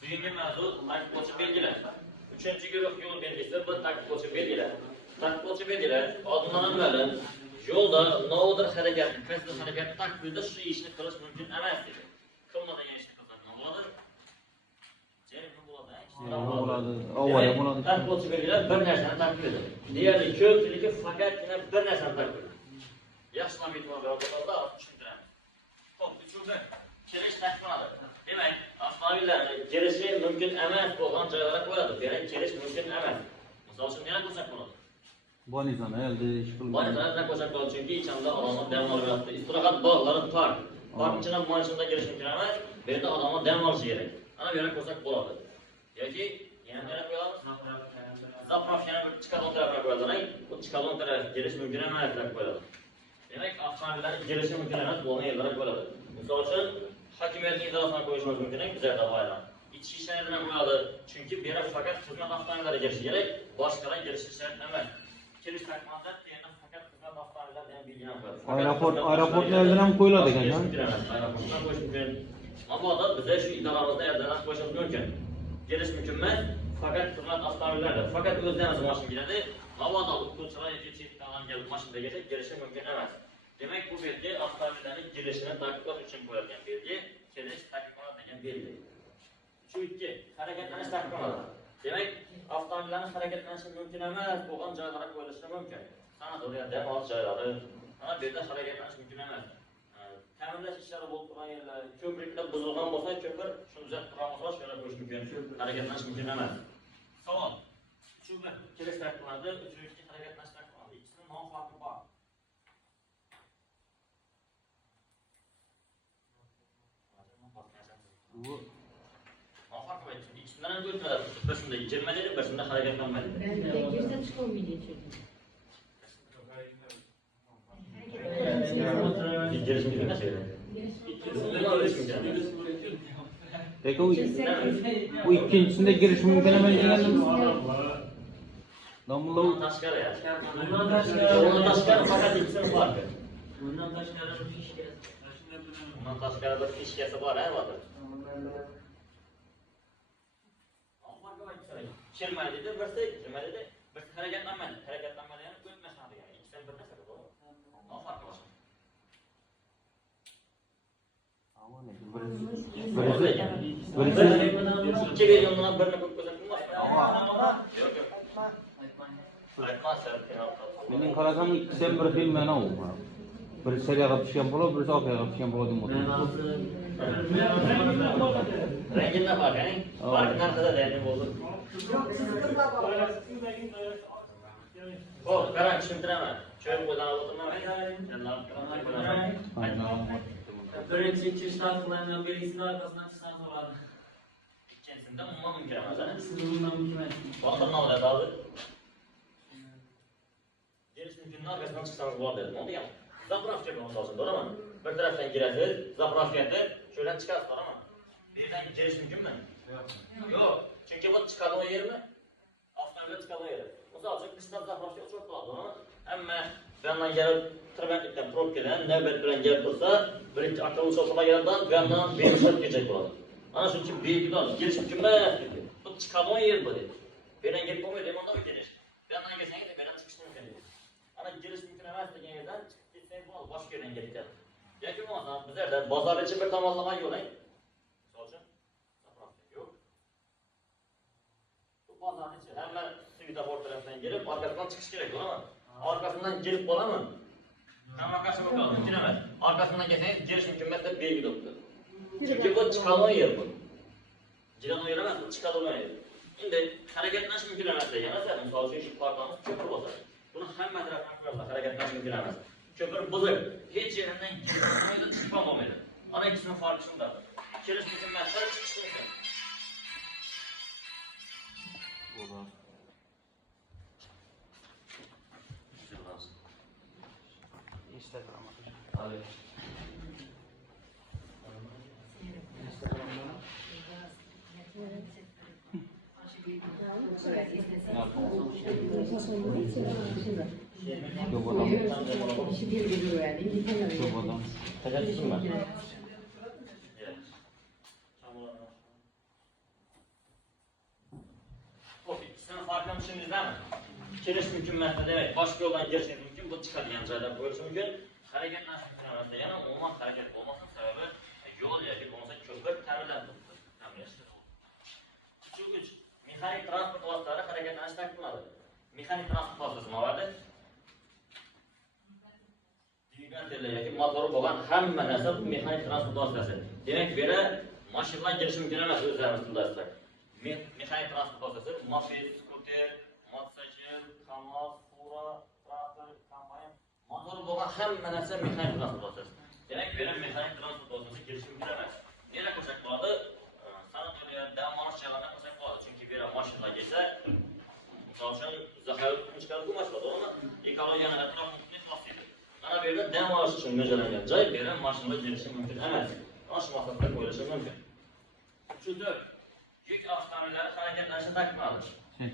Bugungi mavzu taktiklovchi belgilar. 3-guruh yo'l belgisi bir taktiklovchi belgilar. Taktiklovchi belgilar oldindan ma'lum yo'lda nodir harakatni, qaysi harakatni taqdirda shu ishni qilish mumkin emas dedi. Qilmagan ishni qilsa bo'ladi. Jarima bo'ladi. Avvalo bo'ladi. Taktiklovchi belgilar bir narsani taqdirlaydi. Deyarli ko'pchiligi faqatgina bir narsani taqdirlaydi. Yaxshilab e'tibor berib tushuntiramiz. Xo'p, uchinchi kelish taqiqlanadi. Demak, avtomobillarni kelishi mumkin emas bo'lgan joylarga qo'yadi. Demak, kelish mumkin emas. Misol uchun nima qilsak bo'ladi? Bonizani elde ish qilmaydi. Bonizani qo'shib bo'ladi chunki ichida odamlar dam olyapti. Istirohat bog'lari park. Park ichida mashinada kelish mumkin emas. Bu yerda odamlar dam olishi kerak. Ana bu yerga qo'ysak bo'ladi. Yoki yana nima qo'yamiz? Zapravkani chiqadigan tarafga qo'yadilar. Bu chiqadigan tarafga kelish mumkin emas deb qo'yadi. Demak, avtomobillarni kelishi mumkin emas bo'lgan yerlarga qo'yadi. Misol uchun hokimiyatning idorasiga qo'yishimiz mumkin emas, bizlarda g'oyalar. Ichki ishlardan qo'yadi, chunki bu yerga faqat xizmat avtomobillari kelishi kerak, boshqalar kelishi shart emas. Kelish taqiqlansa, yana faqat xizmat avtomobillari bilan belgilanib qo'yadi. Aeroportlardan ham qo'yiladi ekan. Aeroportdan qo'yish mumkin. Mabodo biz shu idoramizda yerdan qo'yishimiz mumkin. Kelish mumkin emas, faqat xizmat avtomobillarda, faqat o'zlarimiz mashina keladi. Mabodo o'quvchilar yoki chetdan kelib mashinada kelsa, kelishi mumkin emas. Demak, bu belgi avtomobillarning kelishini taqiqlash uchun qo'yilgan belgi, kelish taqiqlanadi degan belgi. 3 harakatlanish taqiqlanadi. Demak, avtomobillarning harakatlanishi mumkin emas bo'lgan joylarga qo'yilishi mumkin. Sanatoriya, dam olish joylari, mana bu yerda harakatlanish mumkin emas. Ta'minlash ishlari bo'lib turgan yerlar, ko'priklar buzilgan bo'lsa, ko'pir shuni uzatib turgan bo'lsa, shuna qo'yish mumkin. Harakatlanish mumkin emas. Savol. 3 kelish taqiqlanadi, 3 harakatlanish taqiqlanadi. Ikkisining nom farqi bor. Bu fark var. İkisinden hem götürüyorlar. Başında girmedi, başında hareketlenmedi. Ben girse çıkamayacağım içeri. Girişim gibi ne söyle? peki bu ikincisinde giriş mümkün emas degandim. Bundan taşkar ya. Bundan taşkar fakat ikisinin farkı. Bundan taşkar bir iş geldi. Bundan taşkar bir iş gelse var ha vardır. Girmedi de, birisi girmedi de, birisi hareketlenmedi. Hareketlenmedi yani ötmeşmedi yani. İkisinden bir nasıl olur? Ne farkı var? Birisi 2 milyondan birini koyup koyacak mı? Yok. Aytmaz sen. Mening qarasam ikkisidan bir film mana u. Biri seriyaga tushgan bo'ladi, birisi orqaga tushgan bo'ladi deb Renginden fark yani. Farkından da değerli oldu. O, karan düşündüreme. Şöyle buradan oturma. Birinci iştahlarından birisinin arkasından çıkan vardı. İkincisinde umma mümkün ama. Siz bundan mükemmel. Bakın ne oluyor abi? Geliş mümkünün arkasından çıksanız var dedim. Oldu ya. Zapravka bir ondan sonra, doğru mu? Bir taraftan girersiniz, zapravkaydı, şöyle çıkarsınız, doğru mu? Birden giriş mümkün mü? Yok. Çünkü bu çıkardığı yer mi? Avtomobilde çıkardığı yer. O zaman çünkü dıştan zapravka çok doğal, doğru mu? Ama yandan gelip, tırbenlikten prop gelen, nöbet bilen gelip dursa, birinci akıllı şoförle gelden, yandan bir şart geçecek bu. Ana çünkü bir gidiyor, giriş mümkün mü? Bu çıkardığı yer bu değil. Birden gelip olmuyor, ondan mı giriş? Yandan geçseniz de birden çıkış mümkün değil. Ana giriş mümkün emez de yerden gitseniz bu başka yerden gelip geldi. Yakın olmasa bizlerden pazar için bir tamamlama yolu. Misal için, yok. Bu pazar için hemen Sivitapor tarafından gelip arkasından çıkış gerek, doğru mu? Arkasından gelip bola mı? Hemen karşı bakalım, mümkün emez. Arkasından gelseniz giriş mümkün de belgi doktor. Çünkü bu çıkalım yer bu. Giren o yer emez, çıkalım yer. Şimdi hareketleniş mümkün emez de yemezler. Misal için şu parkımız köprü basar. Bunu hemen tarafından koyarlar, hareketleniş mümkün emez. Köprü bozuk, hiç yerinden girmemeyle çıkmamaydı. Ana ikisinin farkı şunda. Kiriş mümkünmezse çıkış mümkün. Olur. Instagram'a. Hadi. Çobadan. Kaçak kişi mi var? Tamam tushundingizmi? Kelish mumkin emas demak, boshqa yo'ldan kelish mumkin, bu chiqadigan joylar bo'lishi mumkin. Harakatlanish mumkin yana umuman harakat bo'lmasin sababi yo'l yoki bo'lmasa ko'prik ta'mirlanib turibdi. Shuning uchun mexanik transport vositalari harakatlanish taqiqlanadi. Mexanik transport vositasi nima bo'ladi? Dvigatel yoki motori bo'lgan hamma narsa mexanik transport vositasi. Demak, bu yerda mashinalar kirishi mumkin emas o'zlarimiz tillasizlar. Mexanik transport vositasi, moped, skuter, mototsikl, Kamaz, fura, traktor, kombayn, motori bo'lgan hamma narsa mexanik transport vositasi. Demak, bu yerda mexanik transport vositasi kirishi mumkin emas. Nega ko'rsak bo'ladi? Sanatoriya, dam olish joylarida ko'rsak bo'ladi. Chunki bu yerda mashinalar kelsa, misol uchun zaxira chiqarib bo'lmasdi, to'g'rimi? Ekologiyani atrofini ifloslaydi. Mana bu yerda dam olish uchun mo'ljallangan joy, bu yerda mashinalar kirishi mumkin emas. Osh maqsadda qo'yilishi mumkin. Uchinchi, yuk avtomobillari harakatlanishi taqiqlanadi.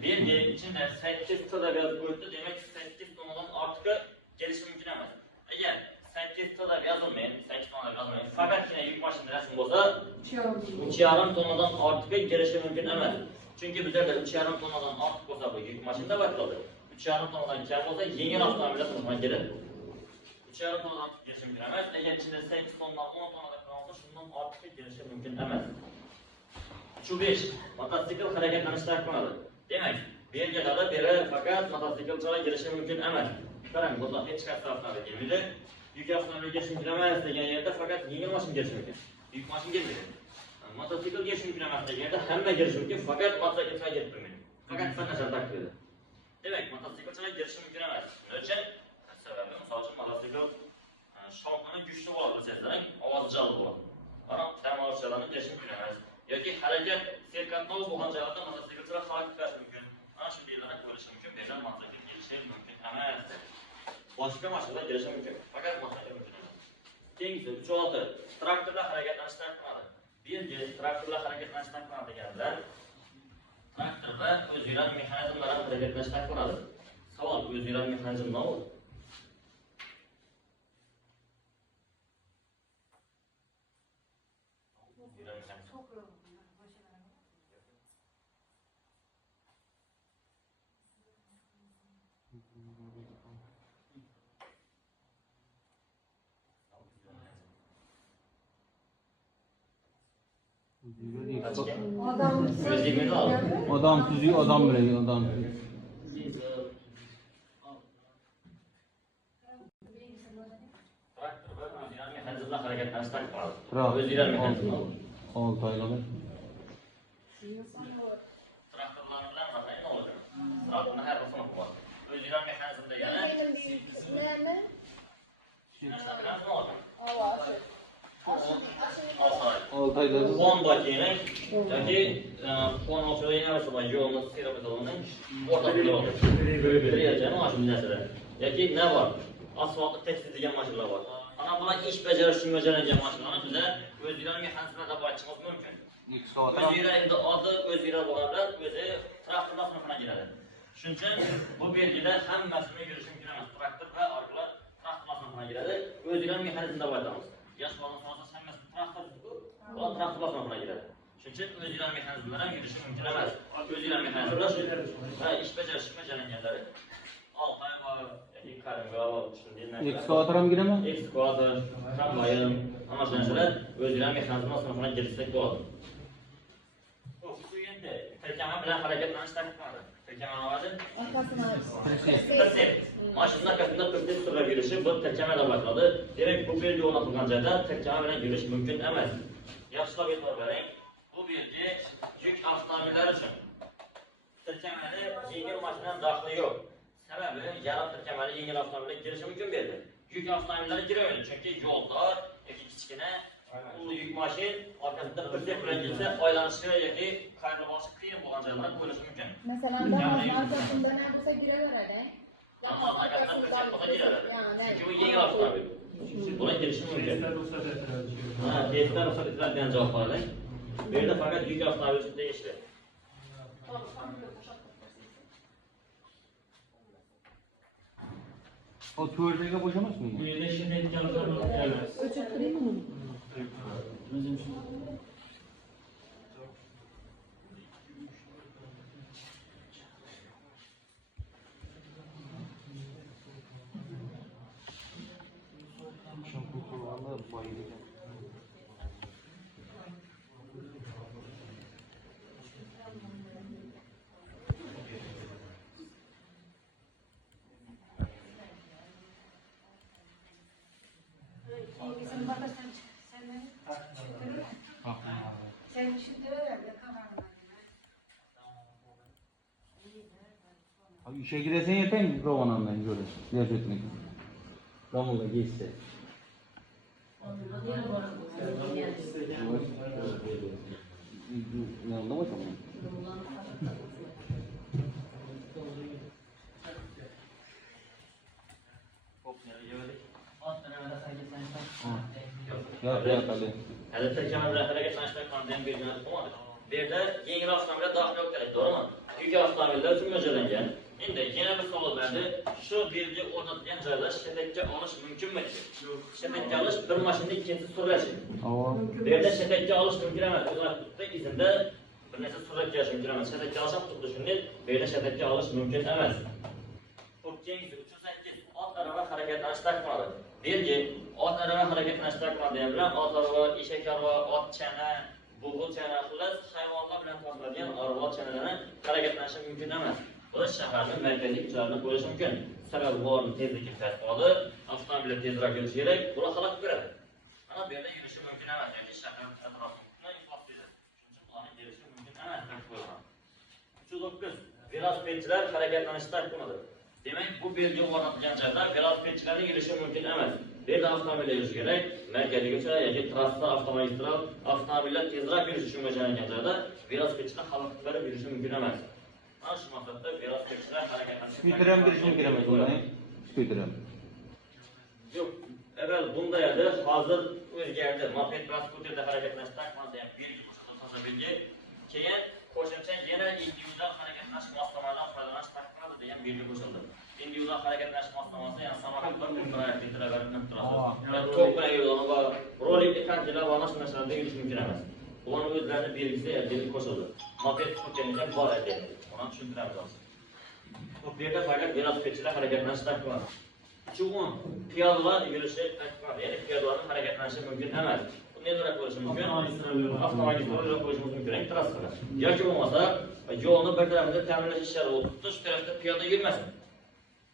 Belgi ichida 8 tilda yozib qo'yibdi, demak 8 tonadan ortiqqa kelishi mumkin emas. Agar 8 tilda yozilmaydi, 8 tonadan yozilmaydi, faqatgina yuk mashinasi rasmi bo'lsa, 3,5 tonadan ortiqqa kelishi mumkin emas. Chunki bu yerda 3,5 tonadan ortiq bo'lsa bu yuk mashinada aytiladi. 3,5 tonadan kam bo'lsa yengil avtomobillar sirtman keladi. 3,5 tonadan ortiq kelishi mumkin emas. Agar ichida 8 tonadan 10 tonadan qolsa, shundan ortiqqa kelishi mumkin emas. 5. Mototsikl harakatlanishi taqiqlanadi. Demak, belgilari beri faqat mototsiklchilar kirishi mumkin emas. Qarang, bunda hech qaysi avtomobil kelmaydi. Yuk avtomobil kirishi mumkin emas degan yerda faqat yengil mashina kirishi mumkin. Yuk mashina kelmaydi. Mototsikl kirishi mumkin emas degan yerda hamma kirishi mumkin, faqat mototsiklchilar kelib turmaydi. Faqat bir narsa taqdirda. Demak, mototsiklchilar kirishi mumkin emas. Nechun? Sababi, misol uchun mototsikl shonkini kuchli bo'ladi, bilsangizlar, ovozi jalb bo'ladi. Mana dam olish joylarni kirishi mumkin emas. Yoki harakat serqatnov bo'lgan joylarda mototsiklchilar harakat qilishi mumkin. Mana shu joylarga qo'yilishi mumkin, bu yerda mototsikl kelishi mumkin emas. Boshqa mashinalar kelishi mumkin, faqat mototsikl mumkin emas. Keyingi 3-6 traktorlar harakatlanishi taqiqlanadi. Belgi traktorlar harakatlanishi taqiqlanadi deganda traktor va o'ziylar mexanizmlari harakatlanishi taqiqlanadi. Savol, o'ziylar mexanizmi nima bo'ladi? Odam tuzuyor, odam bilan, odam. Traktor va o'ziylar mexanizmlar harakatlanishi taqiqlanadi. Bravo. O'ziylar mexanizmi. 6 oylik. Traktorlar bilan qanday bo'ladi? Traktorning har bir sinovi bor. O'ziylar mexanizmi degani Fon bakiyning yoki fon ochilgan bo'lsa, yo'lni sirabetolning o'rtaga oladi. Biriyajani mashinasida. Yoki nima bor? Asfaltni tekislaydigan mashinalar bor. Ana bular ish bajarish mo'ljallangan mashinalar biza o'zingizlar mexanizmlarda bo'yachimiz mumkin. O'zingizlar endi oddiy o'zingizlar bo'lganlar o'zi traktorlar sinifiga kiradi. Shuning uchun bu belgida hammasini yurish mumkin emas. Traktor va orqalar traktorlar sinifiga kiradi. O'zingizlar mexanizmda bo'yatamiz. Yosh bola sonasi hammasi traktor-ku, ular traktorlar sinifiga kiradi. Shuning uchun o'zingizlar mexanizmlar ham yurishi mumkin emas. O'zingizlar mexanizmlar va ish bajarish mo'ljallanganlari olqay va yoki qaringa shunday Ekskavator ham giradimi? Ekskavator, kombayn, mana shu narsalar o'zingizlar mexanizmlar sinifiga kirsak bo'ladi. Bu endi tirkama bilan harakatlanish taqiqlanadi. Tirkama nima bo'ladi? Mashina orqasida turib turib yurishi bu tirkama deb ataladi. Demak, bu belgi o'rnatilgan joyda tirkama bilan yurish mumkin emas. Yaxshilab e'tibor bering. Bu belgi yuk avtomobillari uchun. Tirkamali yengil mashinadan daxli yo'q. Sababi yarim tirkamali yengil avtomobilga kirishi mumkin bo'ldi. Yuk avtomobillari kiraveradi, chunki yo'ldor yoki kichkina ulu yuk mashin orqasida birdek bilan kelsa, aylanishi yoki qayerga borishi qiyin bo'lgan joylar bo'lishi mumkin. Masalan, damozni orqasidan ham bo'lsa kiraveradi. Damozni orqasidan bo'lsa kiraveradi. Chunki bu yengil avtomobil. Buni kirishi mumkin. Ha, testlar ruxsat etiladigan javob qo'yadi. Bu yerda faqat yuk avtomobil uchun tegishli. O to'rtaga bo'shamasmi? Bu yerda shunday etkazib O'chib turingmi? o'zim shu. Bizim babasından senden sen şimdi öyle kamerayla. Abi işe giresen yeter mi Rovan'dan göre? Lezzetini. Ramazan geçse. Ne oldu mu tamam? Ya tabii. Hadi tekrar hareketlenişler kanundan bir gün olmadı. Bir de yeni avtomobil'e dahil yok gerek, doğru mu? Yük avtomobiller için özellikle. Şimdi yine bir soru verdi. Şu bilgi ortadan joylar şetekçe alış mümkün mü? Şetekçe alış bir maşında ikinci sürüleşi. Bir de şetekçe alış mümkün emez. Uzaklıkta izinde bir neyse sürüleşi mümkün emez. Şetekçe alışak tuttu şimdi. Bir de şetekçe alış mümkün emez. Çok cengisi 308 at araba hareketleniş takmalı. Bilgi at araba hareketleniş takmalı diyen bilen at araba, eşek araba, at çene, buğul çene, xullas hayvanlar bilen takıladigan araba çenelerini hareketlenişi mümkün emez. Bu da şehrin merkezi ko'chalarida bo'lishi mumkin. Sababi ularning tezligi pastroqi, avtomobillar tezroq yurishi kerak, bular xalaqit beradi. Mana bu yerda yurishi mumkin emas yoki shahar atrofida infrastruktura. Shuning uchun ularni berishi mumkin emas deb qo'yilgan. 309 velosipedchilar harakatlanishi taqiqlanadi. Demak, bu belgi o'rnatilgan joyda velosipedchilarning yurishi mumkin emas. Bu yerda avtomobillar yurishi kerak, markaziy ko'cha yoki trassa, avtomagistral, avtomobillar tezroq yurishi uchun mo'ljallangan joyda velosipedchilar xalaqit berib yurishi mumkin emas. Mana shu maqsadda velosipedchilar harakatlanishi Spikeram berish mumkin emas undan. Spikeram. Yo'q, evvel bunday edi, hozir o'zgardi. Moped va skuterda harakatlanish taqiqlanadi ham belgi qo'shildi, toza belgi. Keyin qo'shimcha yana individual harakatlanish moslamalaridan foydalanish taqiqlanadi degan belgi qo'shildi. Individual harakatlanish moslamasi yana samolyotlar ultrayaktivlar bilan turadi. To'p bilan yo'llanma va rolikli kontener va mana shu narsalarda yurish mumkin emas. Ularning o'zlarining belgisi belgi qo'shildi. Moped skuterga bor edi. Onu tushuntiramiz hozir. Bu yerda faqat velosipedchilar harakatlanishi taqiqlanadi. 310 piyodalar yurishi taqiqlanadi. Ya'ni piyodalarning harakatlanishi mumkin emas. Bunday yo'llar bo'lishi mumkin. Avtomagistral yo'l bo'lishi mumkin. Trassada. Yoki bo'lmasa, yo'lni bir tarafida ta'minlash ishlari o'tdi, shu tarafda piyoda yurmasin.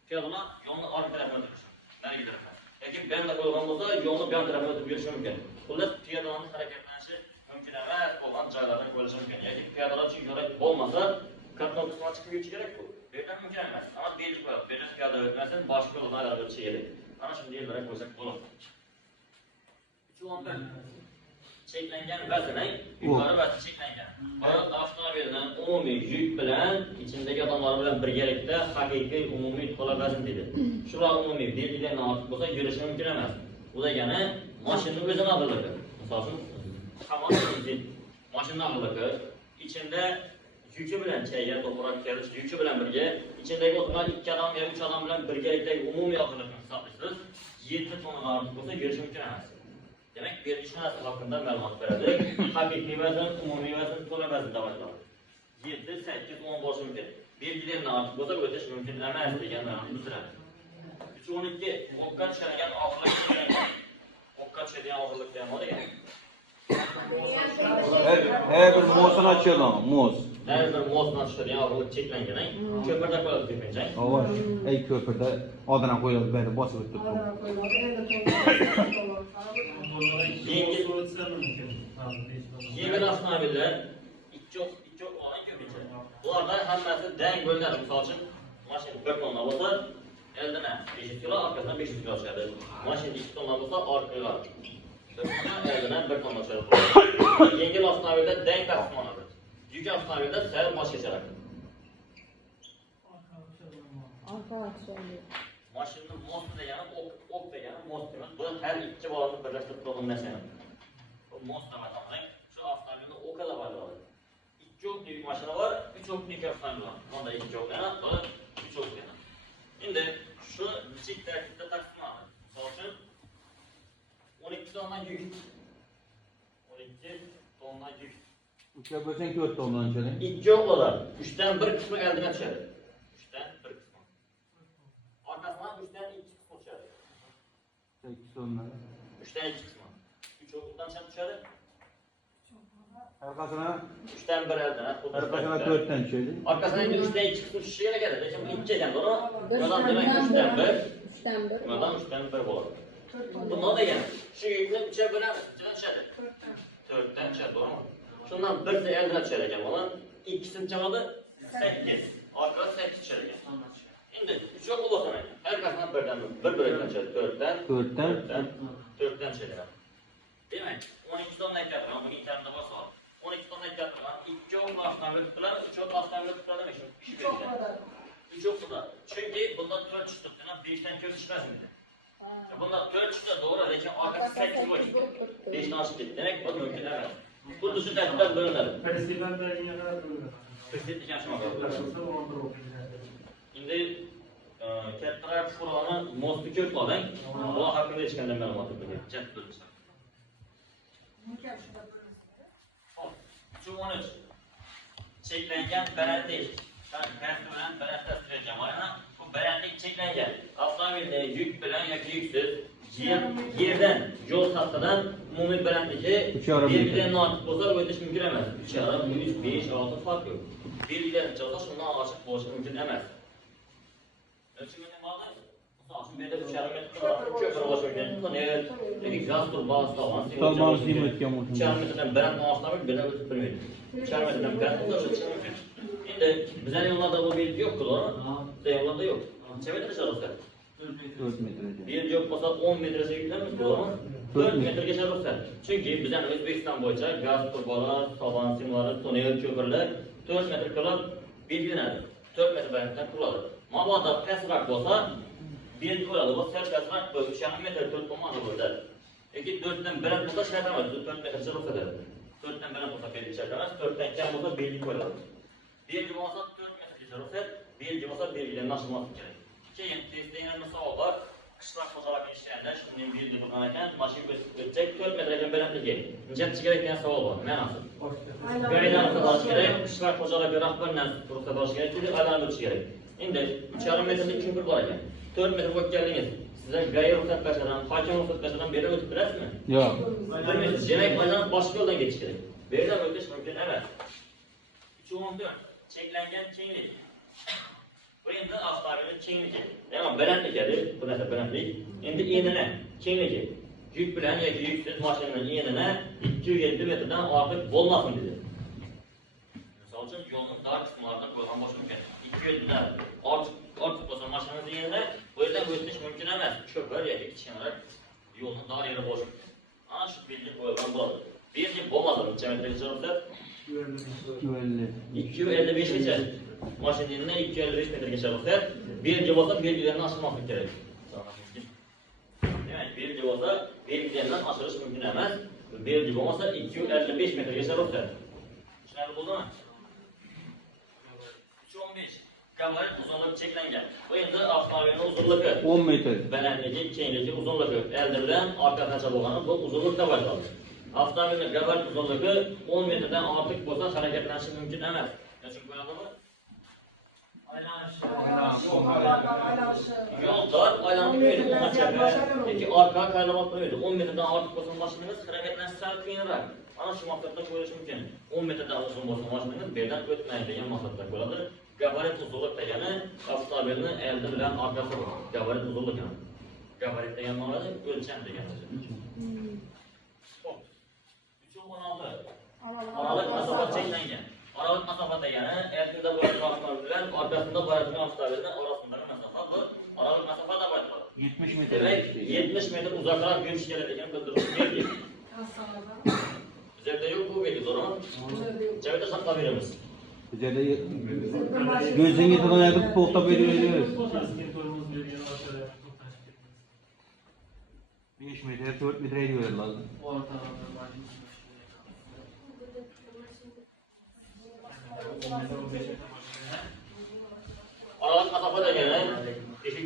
Piyodalar yo'lni orqa tarafiga o'tishsin. Nariga tarafga. Yoki banda qo'yilgan bo'lsa, yo'lni bu tarafiga o'tib yurishi mumkin. Xullas, piyodalarning harakatlanishi mumkin emas bo'lgan joylarda qo'yilishi mumkin. Yoki piyodalar uchun yo'l bo'lmasa, qatnov qismati chiqib yurishi kerak bu. Bu yerda mumkin emas. Ammo belgi qo'yib, bu yerda piyoda o'tmasin, boshqa yo'ldan aylab o'tishi kerak. Ana shunday yo'llarga qo'ysak bo'ladi. 311 cheklangan vaznning yuqori vazni cheklangan. Hayot avtomobilining umumiy yuk bilan ichindagi odamlar bilan birgalikda haqiqiy umumiy to'la vazn dedi. Shular umumiy belgilardan ortiq bo'lsa yurishi mumkin emas. Bu degani mashinaning o'zini og'irligi. Misol uchun hamon benzin mashina og'irligi ichida yuki bilan chayga to'g'ri kelish yuki bilan birga ichindagi o'tirgan 2 odam yoki 3 odam bilan birgalikdagi umumiy og'irlikni hisoblaysiz 7 tonna ortiq bo'lsa yurishi mumkin emas. Demek belgi shu narsa haqida ma'lumot beradi. Haqiqiy vazn, umumiy vazn, to'la vazn davlatlar. 7, 8, 10 bo'lishi mumkin. Belgilardan ortiq bo'lsa o'tish mumkin emas degan ma'noni bildiradi. 312 o'qqa tushadigan og'irlik. O'qqa tushadigan og'irlik ham bor ekan. Her bir mosini açıyorlar, mos. Her bir mosdan tushadigan og'irlik cheklangan. Ko'pirda qo'yiladi ko'pincha. Avaş, ey köprüde adına koyuyorlar, beni basıp öttü. Yengil avtomobillar ikki olan ko'pincha. Bulardan hammasi dang bo'linadi. Misol uchun, mashina 1 tonna bo'lsa, eldina 500 kilo, orqasidan 500 kilo tushadi. Mashina 2 tonna bo'lsa, orqaga eldina 1 tonna tushadi. Yengil avtomobilda dang taqsimlanadi. Yuk avtomobilda sal boshqacharoq. Mashinaning mosti degani o'q degani most emas. Bu har ikki bolani birlashtirib turgan narsa. Bu most deb ataladi. Shu avtomobilni o'qa deb ataladi. 2 o'qli mashina bor, 3 o'qli avtomobil bor. Bunda 2 o'qli, bunda 3 o'qli. Endi shu kichik tarkibda taqsimlanadi. Misol uchun 12 tonna yuk. 12 tonna yuk. 3'e bölsen 4 tondan içeri. 2 o'qlar 3dan 1 qismi eldina tushadi. 3dan 1 qismi. Orqasidan 3dan 2 qismi tushadi. 8 tondan. 3dan 2 qismi. çokluktan çap düşadi. Arkasına, 3'ten 1 elden, arkasına 4'ten düşüyor. Arkasına indi 3'ten 2 kısmı düşüşü yere geldi. Lekin bu 2 ekan doğru. Buradan demek 3'ten 1. Buradan 3'ten 1 bo'ladi. Bundan da yani şu yükle 3'e bölemiz. 3'ten düşadi. 4'ten düşadi doğru mu? Şundan 1'si elden düşer ekan bana. İkisini çamadı 8. Arkada 8 düşer ekan. Şimdi 3 yok olursa ne? Arkasından 1'den 1 bölekten düşer. 4'ten 4'ten düşer ekan. Demek 12 ton net yapılan bu internette bas var. 12 ton net yapılan 2 ok baştan ve tutulan 3 ok baştan ve tutulan demek şu. 3 ok da. Çünkü bunda 4 çıktı. 5'ten kök düşmez miydi? Bunda 4 çıktı doğru. Lekin arkası 8 var. 5'ten aşık gitti. Demek bu mümkün değil. Bu düşün tertipler bölünür. Festivalde yine kadar böyle. Festival dikişme var. Nasıl onda o Şimdi kattaroq furg'oni mosti ko'p oling. Bu haqida hech qanday ma'lumot yo'q. Chat bo'lsa. Şu 13 çeklengen balandlik. Kast bilan balandlik süreceğim. Bu balandlik çeklengen. Avtomobilde yük bilan yoki yuksiz yerden, yol hattadan umumiy balandligi belgidan ortiq bo'lsa o'tish mumkin emas. 3,5, 3, 5, 6 farq yo'q. Belgidan chiqsa shundan oshiq bo'lishi mumkin emas. Ölçümünün vardı. Aslında bir de 3,5 metre kadar köprü ulaşırken tutanıyor. Dedik gaz turbası tavan. Talman zimmet yamursun. 3,5 metreden beren ağaçlamak bile ötüp bilmedi. 3,5 metreden beren ulaşır mümkün. Şimdi bizden yollarda bu bilgi yok doğru. Bizden yollarda yok. Kaç metre çalışır? 4 metre. Bir yok olsa 10 metresi yüklenmiş doğru mu? 4 metre geçer olsa. Çünkü bizden Özbekistan boyunca gaz turbalar, tavan simları, tonel köprüler 4 metre kadar belgilenadi. 4 metre berenden kurulur. Mabada pesrak olsa belgi bo'ladi. Bu sel pesrak bu 3,5 metr 4 bo'lmadi bo'lsa. Lekin 4dan baland bo'lsa shart emas, 4 metr chiroqsa da. 4dan baland bo'lsa belgi shart emas, 4dan kam bo'lsa belgi qo'yiladi. Belgi bo'lsa 4 metr chiroqsa, belgi bo'lsa belgidan oshmasligi kerak. Keyin testdan misol bor. Qishloq xo'jaligi ishlarida shunday belgi bo'lgan ekan, mashina o'tsak 4 metrga balandligi. Necha kerak degan savol bor. Ma'nosi. Gaydan qilish kerak, qishloq xo'jaligi rahbaridan ruxsat olish kerak, deb alam o'tish kerak. Endi 3,5 metrlik ko'pir bor ekan. 4 metr o'tganligingiz. Sizlar gayr ruxsat bersadan, hokim ruxsat bersadan berib o'tib turasizmi? Yo'q. 1 metr demak, aynan boshqa yo'ldan ketish kerak. Bu yerdan o'tish mumkin emas. 3,14 cheklangan kenglik. Bu endi avtomobilning kengligi. Demak, balandligi, bu narsa balandlik. Endi enini, kengligi. Yuk bilan yoki yuksiz mashinaning enini 250 metrdan ortiq bo'lmasin dedi. Misol uchun yo'lning dar qismlarida qo'ygan bo'lishi mumkin. 250 dan ortiq bo'lsa mashinangiz enini bu yerdan o'tish mumkin emas. Ko'pir yoki kichikroq yo'lning dar yeri bo'lishi mumkin. Ana shu belgi qo'yilgan bo'ladi. Belgi bo'lmasa necha metrgacha olsa 255 gacha. Mashinaning 255 metrgacha olsa belgi bo'lsa belgilarni oshirmaslik kerak. Demak, belgi bo'lsa belgilardan oshirish mumkin emas. Belgi bo'lmasa 255 metrgacha olsa. Tushunarli bo'ldimi? 315 gabarit uzunligi cheklangan. Bu endi avtomobilning uzunligi 10 metr. balandligi, kengligi, uzunligi elde bilan orqacha bo'lgani bu uzunlikda bo'ladi. Avtomobilning gabarit uzunligi 10 metrdan ortiq bo'lsa harakatlanishi mumkin emas. Nechun bo'ladimi? Yo'llar aylanmaydi, yoki orqa qaylamoqlaydi. 10 metrdan ortiq bo'lsa mashinangiz harakatlanishi sal qiyinroq. Ana shu maqsadda qo'yish mumkin. 10 metrdan uzun bo'lsa mashinangiz berdan o'tmaydi degan maqsadda bo'ladi. Gabarit uzunlik degani avtomobilning oldi bilan orqasi bor. Gabarit uzunligi. Gabarit degan ma'noda o'lcham degani. Xo'p. 3,16 oraliq masofa cheklangan. Oraliq masofa degani oldida bo'lgan avtomobil bilan orqasida boradigan avtomobilning orasidagi masofa bu oraliq masofa deb aytiladi. 70 metr. Demak, 70 metr uzoqroq yurish kerak degan bildiruvchi belgi. Bizda yo'q bu belgi, to'g'rimi? Joyda saqlab beramiz. Bu yerda gözün yetadigan yerda to'xtab beriveramiz. 5 metr, 4 metre ediyor lazım. Aralık masafa degani,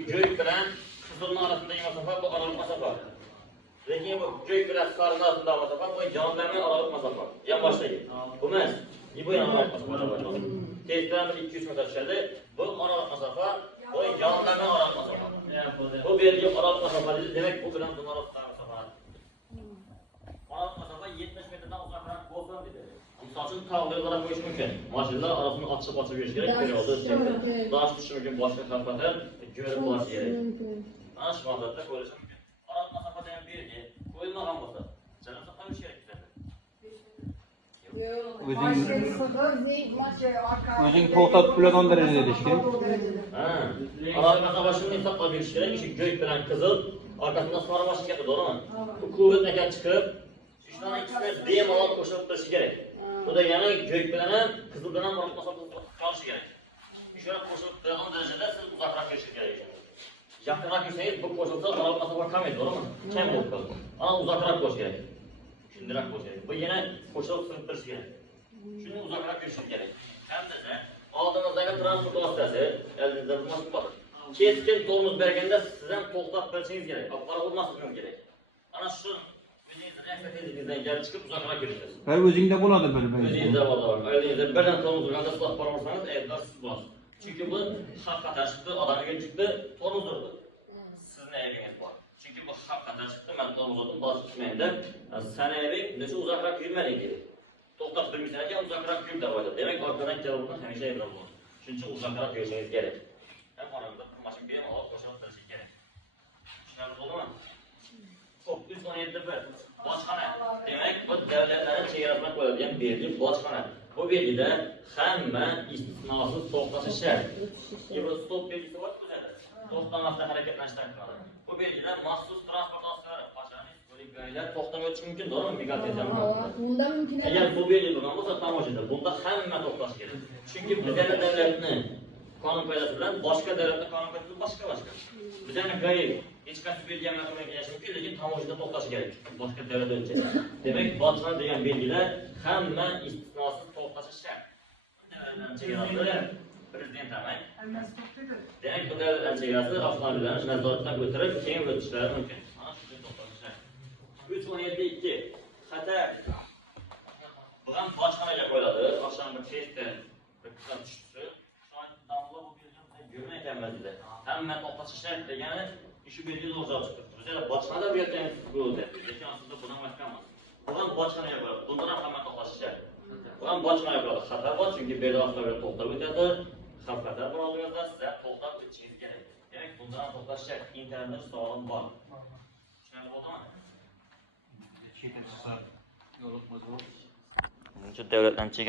göy bilan qizilni orasidagi masofa bu aralık masofa. Lekin bu göy bilan qizilni orasidagi masofa bu yondan aralık masofa. Yonboshdagi. Bu emas. Bu aralık masofa. Tezdan 200 metr tushadi. Bu aralık masofa, bu yondan aralık masofa. Bu belgi aralık masofa dedi. Demak, bu bilan bu aralık masofa. Maşın tağlayılara koyuş mümkün. Maşınlar arasını açıp yürüyüş gerek. Periyodu çekilir. Daş düşü mümkün. Başka kalfatlar görüp bulaşı gerek. Ana şu manzarada koyuluşu mümkün. Arasına sapatayan bir ki koyulmadan olsa. Canım sapaymış gerek güzeldir. Özün to'xtatib turadigan darajada ishga. Arasına savaşını hesapla bir şey gerek. İşi gök bilen kızıl. Arkasında sonra başı gerek. Doğru mu? Bu kuvvet ne kadar çıkıp düşmanın ikisine bemalol koşup duruşu gerek. Bu da yani gök bilen kızıl bilen arasında karşı gerek. Şöyle koşup durduğun derecede siz uzakrak geçir gerek. Yakınrak yürüseniz bu koşulsa arasında savaş kalmayız. Doğru mu? Kem olup kalır. Ama uzakrak koş gerek. Şimdirak koş gerek. Bu yine koşup sınıf duruşu gerek. Şimdi uzakrak geçir gerek. Hem de aldığınızdaki transport vasıtası elinizde bulması bakın. Keskin tolunuz bergende sizden toxtat verçiniz gerek. Para olmasınız gerek. Ana şu özünüzün ekspertizimizden gelip çıkıp uzaklara görüşürüz. Va o'zingda bo'ladi bir Özünüzde var. Elinizde birden tolunuz urganda silah para olsanız evde siz bulasınız. Çünkü bu hakikaten çıktı, adamı çıktı, tolunuz durdu. Sizin eviniz var. Çünkü bu hakikaten çıktı, ben tolunuz oldum, basit tutmayın da. Sen evin neyse uzaklara yürümeyin gerek. Toxtat bilmişsiniz ki uzaklara yürü de var. Demek arkadan cevabından hemşe evde bulunur. Çünkü uzaklara görüşeniz gerek. Hem aramızda maşın benim alıp koşarak tanışın gerek. Şunları oldu mu? Çok 317'de bir başxana. Demek bu devletlerin çeyiratına koyulduğun belge başxana. Bu belgede hemme istisnasız toxtaşı şart. Bu stop belgesi var mı? Toxtanmaqda hareketlenişten kalır. Bu belgede mahsus transport asları, paşanız, böyle gayler toxtam ötüş mümkün, doğru mu? Miqat etsem Bunda mümkün emas. eğer bu belge durgan olsa tam hoşudur. Bunda hemme toxtaşı gerek. Çünkü bu devletinin kanun kaydası bilen başka devletli kanun kaydası başka. Bir tane gayet hiç kaçı belgeyen məhkəməyə gəlişim ki, lekin tam hoşunda toxtaşı gerek. Başka devlet önce. Demek başına degen belgeler hemme istisnasız toxtaşı şart. Devletlerin çeyiratı prezident hemen. Demek bu devletlerin çeyiratı avtomobillərin nəzarətdən götürüb keyin ötüşləri mümkün. Ana şu toxtaşı şart. 3.17.2 Xətər. Buğan başxanaga qoyuladı. Axşam bir tezdə bir qısa düşdü. Şu an damla bu bilgi görünə gəlməzdi. Həmmə toxtaşı şart degəni işi belge doğru çıktı. Bizə başxanada bir yerdən bu dedi. Lekin aslında buna məhkəmə. Buğan başxanaya qoyuladı. Bundan həmmə toxtaşı şart. Buğan başxanaya qoyuladı. Xətər var çünki belə avtomobil toxtab ötədi. Xəf xətər var aldığınızda sizə toxtab ötüşünüz gerek. Demək bundan toxtaşı şart. İnternet sağlam var. Şunları oldu mu? Chetə chiqsa yo'liqmaz. Bunca devletlerin